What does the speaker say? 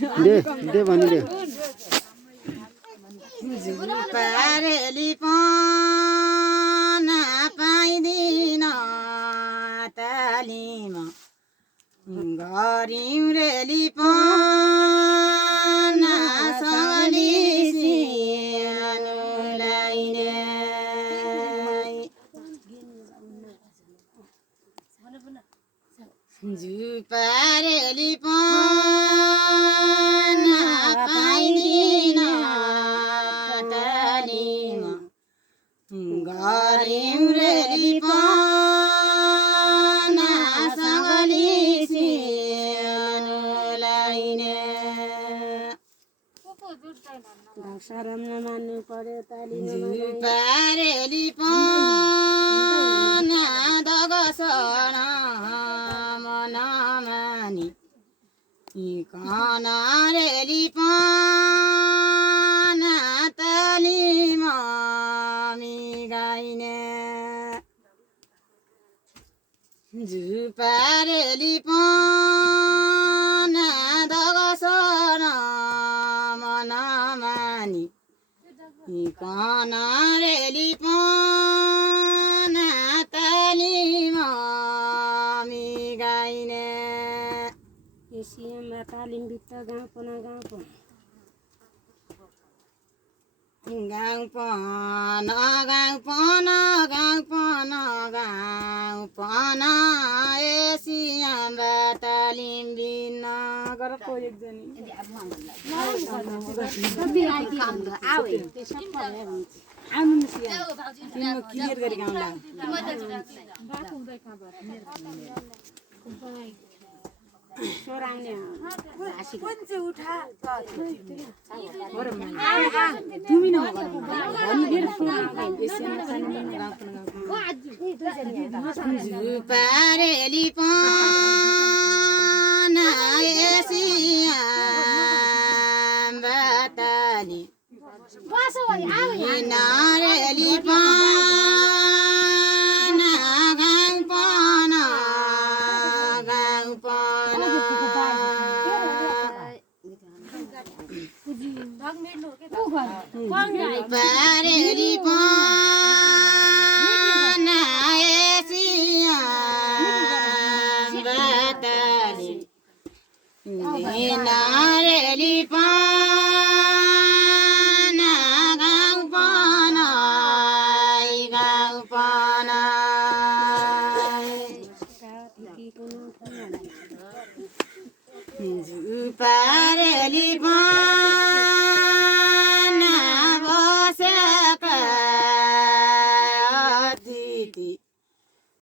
they भनिदे पारेली पना पाइदिन तालिमा गरिम रेली पना सवली सियानुलाई नै जुपारेली पना पाइदिन तालिमा गरिम रेली पना सगली सियानुलाई नै शरम नमान्नु पर्यो ताली जुपारेली पना दगसन मनमानी कनारेली पना तालिमा मिगाइने जुपारेली पना दगसन मनमानी कनारेली पना तालिमा मिगाइने एसियममा तालिम बित्त गाउँपना गाउँपना एसियममा तालिम बिन्न गरको एकजनी क्लियर गरी गाउँला सोराउने जुपारेली पना एसियम बताली नारेली पना गाउँपना जुपारेली पना एसियम बताली नारेली पना गाउँपना जुपारेली